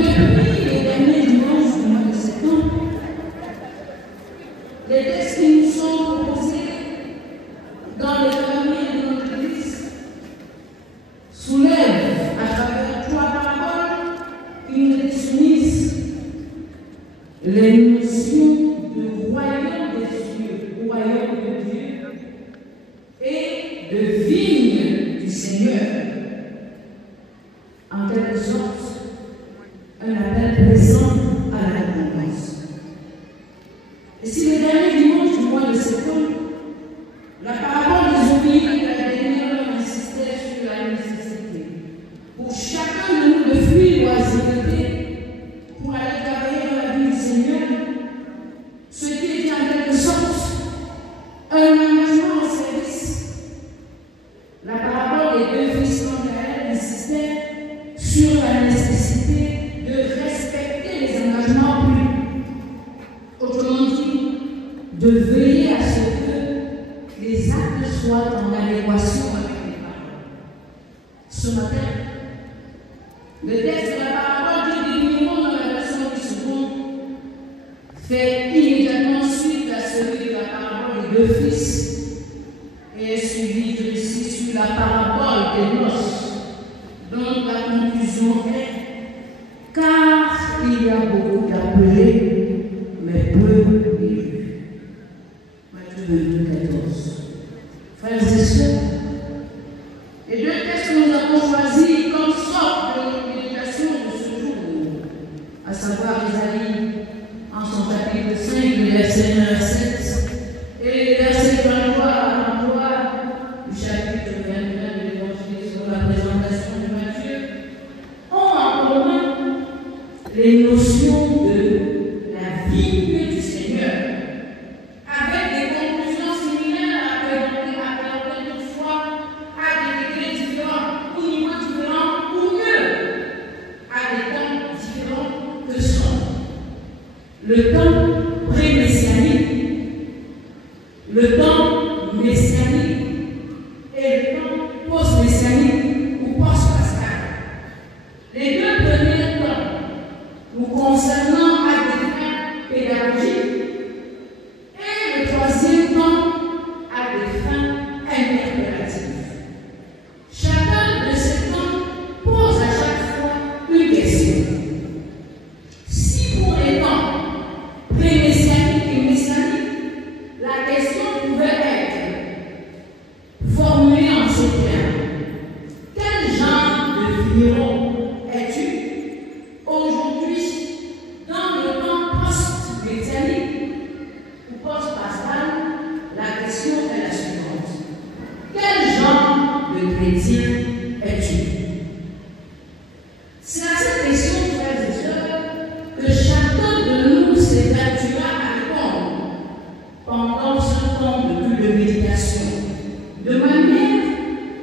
Depuis les derniers dimanches du mois de septembre, les textes qui nous sont proposés dans les familles de notre Église soulèvent à travers trois paraboles qui nous étaient soumises les notions de royaume des cieux, royaume de Dieu et de vigne du Seigneur. En quelque sorte, un appel présent à la repentance. Et si le dernier dimanche du mois de septembre, la parabole des ouvriers de la dernière heure insistait sur la nécessité pour chacun de nous de fuir l'oisiveté pour aller travailler dans la vie du Seigneur, ce qui était en quelque sorte un engagement au service. La parabole des deux fils d'Israël insistait sur la nécessité de respecter les engagements pris. Autrement dit, de veiller à ce que les actes soient en adéquation avec les paroles. Ce matin, le texte de la parabole du dénouement dans la version du second fait immédiatement suite à celui de la parabole des deux fils et est suivi ici sur la parabole des noces, dont la conclusion est: car il y a beaucoup d'appelés, mais peu d'élus. Matthieu 22, 14. Frères et sœurs, les deux textes que nous avons choisis comme sorte de notre méditation de ce jour, à savoir Isaïe en son chapitre 5, les versets 1 à 7, et les versets 23 à 33 du chapitre 21 de l'Évangile sur la présentation de Matthieu, ont en commun les notions de la vigne du Seigneur, avec des conclusions similaires à présenter toutefois à des degrés différents, ou niveaux différents, ou mieux, à des temps différents que sont le temps pré-messianique, le temps messianique et le temps post-messianique ou post-pascal. Les deux premiers temps nous concernant à des fins pédagogiques et le troisième temps à des fins interprétatives. Chacun de ces temps pose à chaque fois une question. Si pour les temps pré-messianique et messianique, la question pouvait être formulée en ces termes: quel genre de vigneron es-tu aujourd'hui dans le temps post-messianique ou post-pascal? La question est la suivante: quel genre de chrétien es-tu? C'est à cette question, frères et sœurs, que chacun de nous s'évertuera à répondre pendant ce temps de plus de méditation, de manière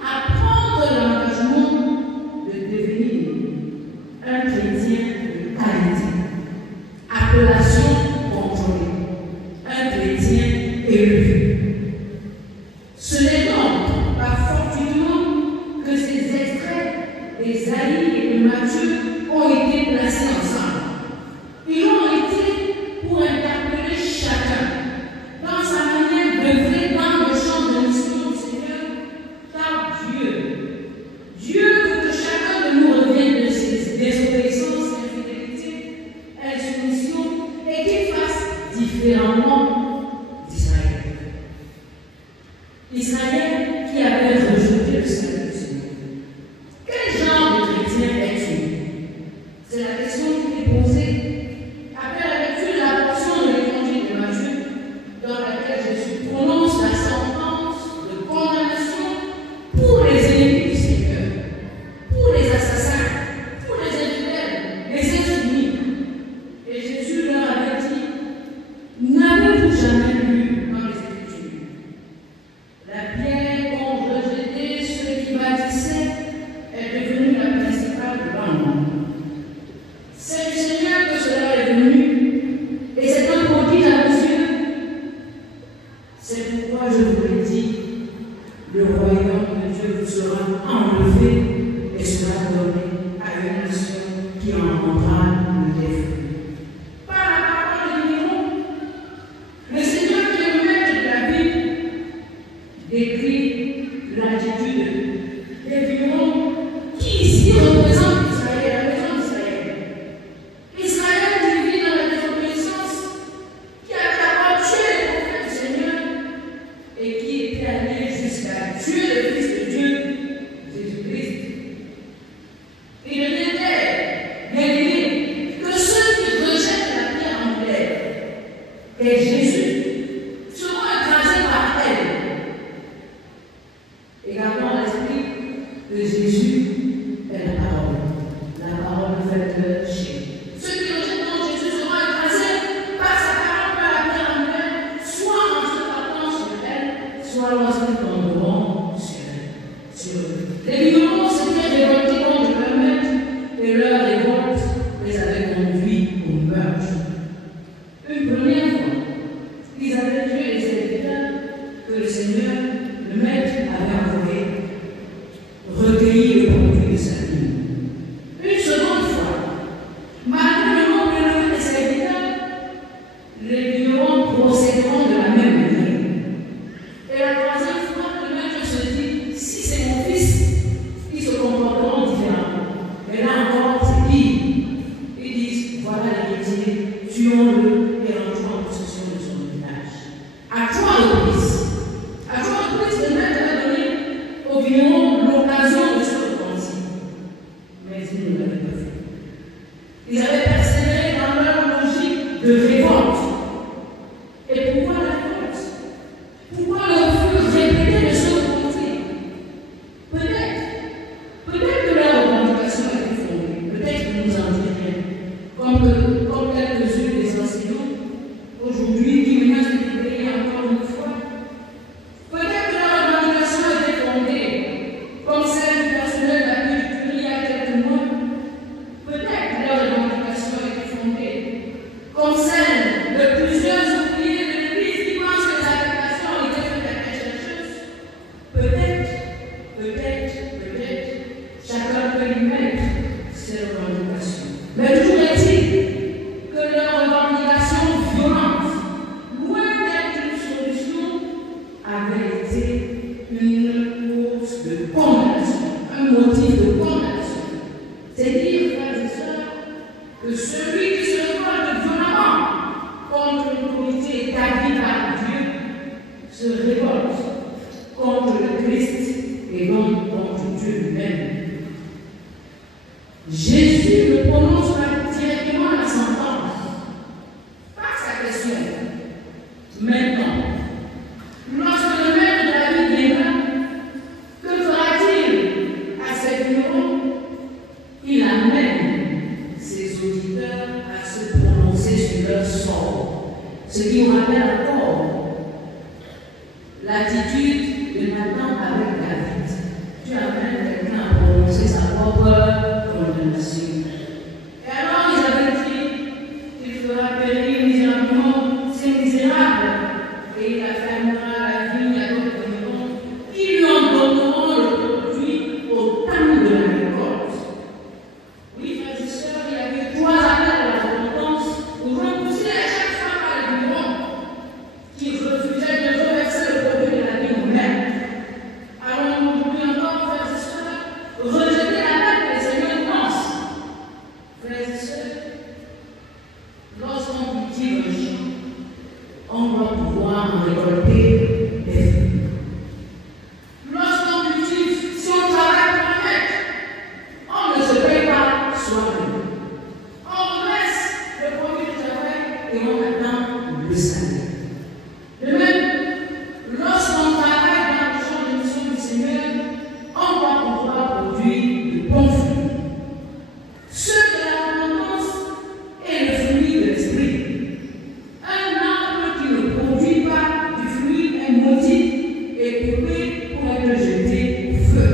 à prendre l'engagement de devenir un chrétien de qualité, appellation contrôlée, un chrétien élu. Ce n'est donc pas fortuitement que ces extraits d'Ésaïe et de Matthieu ont été placés ensemble. Ils ont été pour interpeller chacun dans sa manière d'œuvrer dans le champ de mission du Seigneur, car Dieu veut que chacun de nous revienne de ses désobéissances, infidélités, insoumission et qu'il fasse différemment d'Israël. Israël qui avait rejeté le salut du Seigneur. Quel genre de chrétien es-tu? C'est la question qui est ils ne l'avaient pas fait. Ils avaient persévéré dans leur logique de révolte. Et pourquoi la révolte? Pourquoi le refus répéter les choses politiques? Peut-être que leur revendication était fondée, peut-être que nous en disons rien. Comme quelques-uns des enseignants aujourd'hui qui menacent de payer encore une fois. Peut-être que leur revendication était fondée, comme celle du personnel d'accueil du curie il y a quelques mois. Peut-être que leur revendication était fondée, comme celle de plusieurs ouvriers de l'Église qui pensent que les affectations ont été faites à des chercheuses. Peut-être, chacun peut y mettre ses revendications. Mais toujours est-il que leurs revendications violentes, loin d'être une solution, avaient été une cause de condamnation, un motif de condamnation. C'est dire, frères et sœurs, que celui qui se révolte violemment contre l'autorité établie par Dieu se révolte contre le Christ et donc contre Dieu lui-même. Jésus ne prononce pas directement la sentence, pas sa question. Maintenant, lorsque le maître de la vie viendra, que fera-t-il à ces vignerons? Il amène ses auditeurs à se prononcer sur leur sort, ce qui nous rappelle encore l'attitude de Nathan avec David. Dieu amène quelqu'un à prononcer sa propre condamnation. Et alors ils avaient dit qu'il fera périr misérablement ces misérables et il affermera la vigne à d'autres vignerons qui lui en donneront le produit au temps de la récolte. Oui, frères et sœurs, il y avait 3 appels à la repentance repoussés à chaque fois par les vignerons qui refusaient de reverser le produit de la vigne au maître. Alors aujourd'hui encore, frères et sœurs, rejeter l'appel que le Seigneur lance. Frères et sœurs, lorsqu'on cultive un champ, on doit pouvoir en récolter des fruits. Lorsqu'on cultive, si on travaille pour un maître, on ne se paye pas soi-même. On laisse le produit du travail et on attend le salaire. De même, lorsqu'on travaille dans le champ de mission du Seigneur, on doit pouvoir produire de bons fruits. Ceux de la repentance est le fruit de l'esprit. Un arbre qui ne produit pas du fruit est maudit et coupé pour être jeté au feu.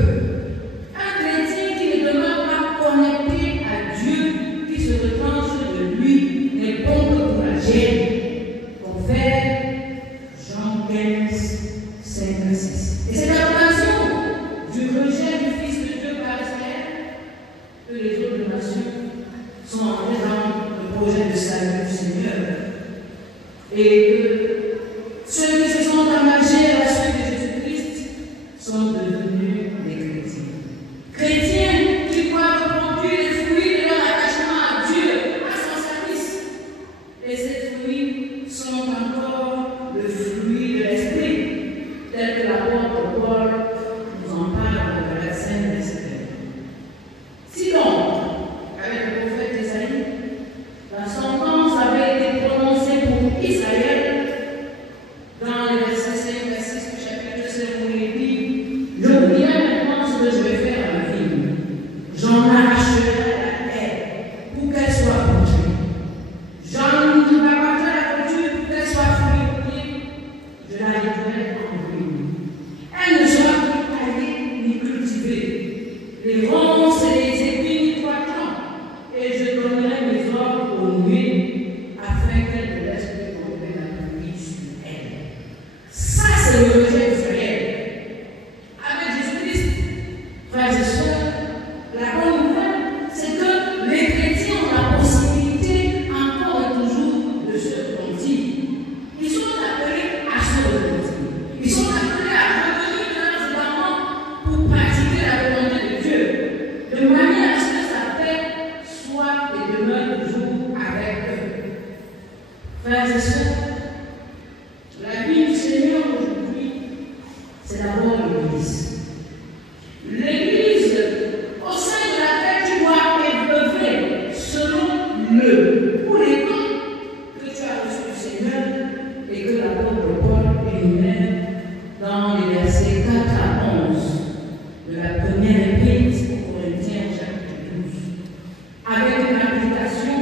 Un chrétien qui ne demeure pas connecté à Dieu, qui se retranche de lui, n'est bon que pour la gêne. Confère Jean 15, 5 à 6. Et c'est à l'occasion du rejet du Fils de Dieu par Israël que les autres nations sont entrées dans le projet de salut du Seigneur. Et que ceux qui se sont engagés à la suite de Jésus-Christ sont devenus des chrétiens. Chrétiens qui doivent produire les fruits de leur attachement à Dieu, à son service. Et ces fruits sont encore le fruit de l'esprit, tel que l'apôtre Paul nous en parle dans la Sainte Écriture. Si donc, avec le prophète Isaïe, la sentence avait été prononcée pour Israël, avec une application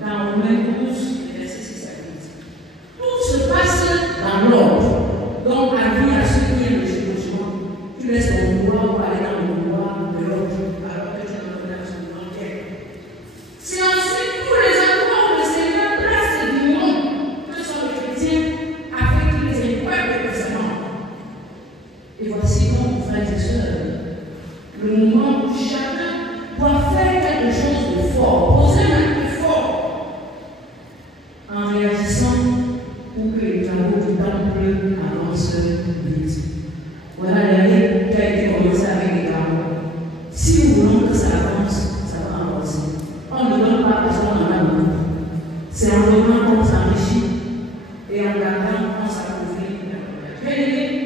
dans Romains 12, verset 6 à 8. Tout se passe dans l'ordre. Donc, avis à ceux qui aiment le chevauchement, tu laisses ton droit pour aller dans le droit de l'ordre, alors que tu es dans le droit de l'ordre. C'est ensuite pour les endroits où le Seigneur place du monde, que sont les chrétiens, afin qu'ils les épreuves précisément. Et voici donc, frères et sœurs, le moment où chacun doit faire quelque chose de fort, poser un acte fort, en réagissant pour que les travaux du temple avancent vite. Voilà l'année qui a été commencée avec les travaux. Si nous voulons que ça avance, ça va avancer. On ne donne pas parce qu'on en a beaucoup. C'est en donnant qu'on s'enrichit et en gardant qu'on s'appauvrit. Bien-aimés,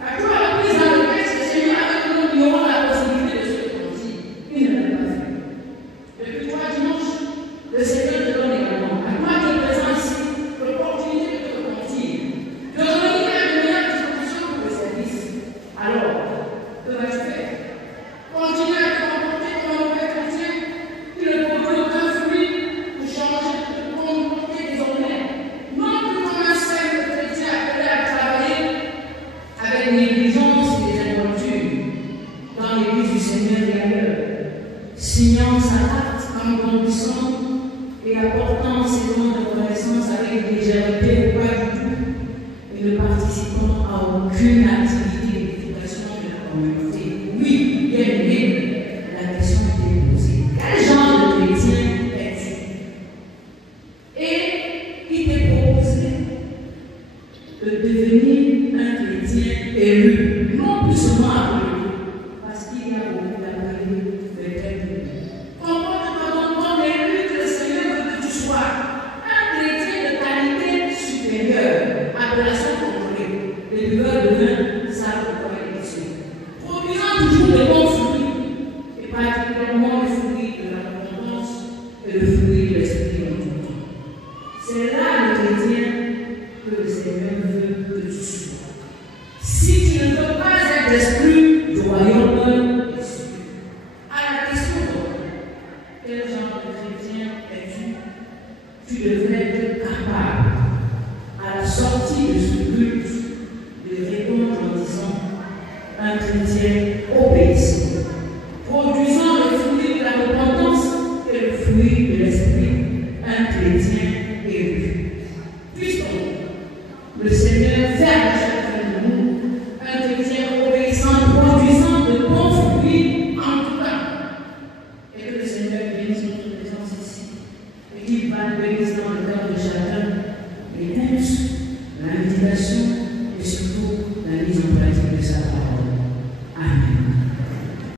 à toi la prise dans le texte, le Seigneur avait donné nous aurons la possibilité de se repentir. Il ne l'a pas fait. Depuis 3 dimanches, le Seigneur te donne également, à toi qui es présent ici, l'opportunité de te repentir, de revenir à la meilleure disposition pour le service. Alors, que vas-tu faire? Continuer à te comporter comme un mauvais chrétien qui ne produit aucun fruit ou changer de comporter désormais. Non plus comme un simple chrétien appelé à travailler avec négligence et désinvolture dans l'église du Seigneur et ailleurs, signant sa carte en conduisant et apportant ses dons de connaissance avec légèreté ou pas du tout, et ne participant à aucune activité d'édification de la communauté. Oui, bien aimé, la question est posée. Quel genre de chrétien es-tu? Et il t'est proposé de devenir un chrétien élu, non plus seulement appelé, parce qu'il y a beaucoup d'appelés, peut-être. Comporte-toi donc comme élu que le Seigneur veut que tu sois. Un chrétien de qualité supérieure, appellation contrôlée. Les buveurs de vin savent pourquoi il est question. Produisant toujours de bons fruits, et particulièrement le fruit de la repentance et le fruit de l'esprit en tout temps. C'est là le chrétien que le Seigneur veut que tu sois. Si tu ne veux pas être exclu du royaume des cieux, à la question de quel genre de chrétien es-tu, tu devrais être capable, à la sortie de ce culte, de répondre en disant un chrétien obéissant, produisant le fruit de la repentance et le fruit de l'esprit, un chrétien élu. Puisque le Seigneur fait à chacun de nous un chrétien obéissant, produisant de bons fruits en tout temps. Et que le Seigneur bénisse notre présence ici. Et qu'il va bénir dans le cœur de chacun les textes, l'invitation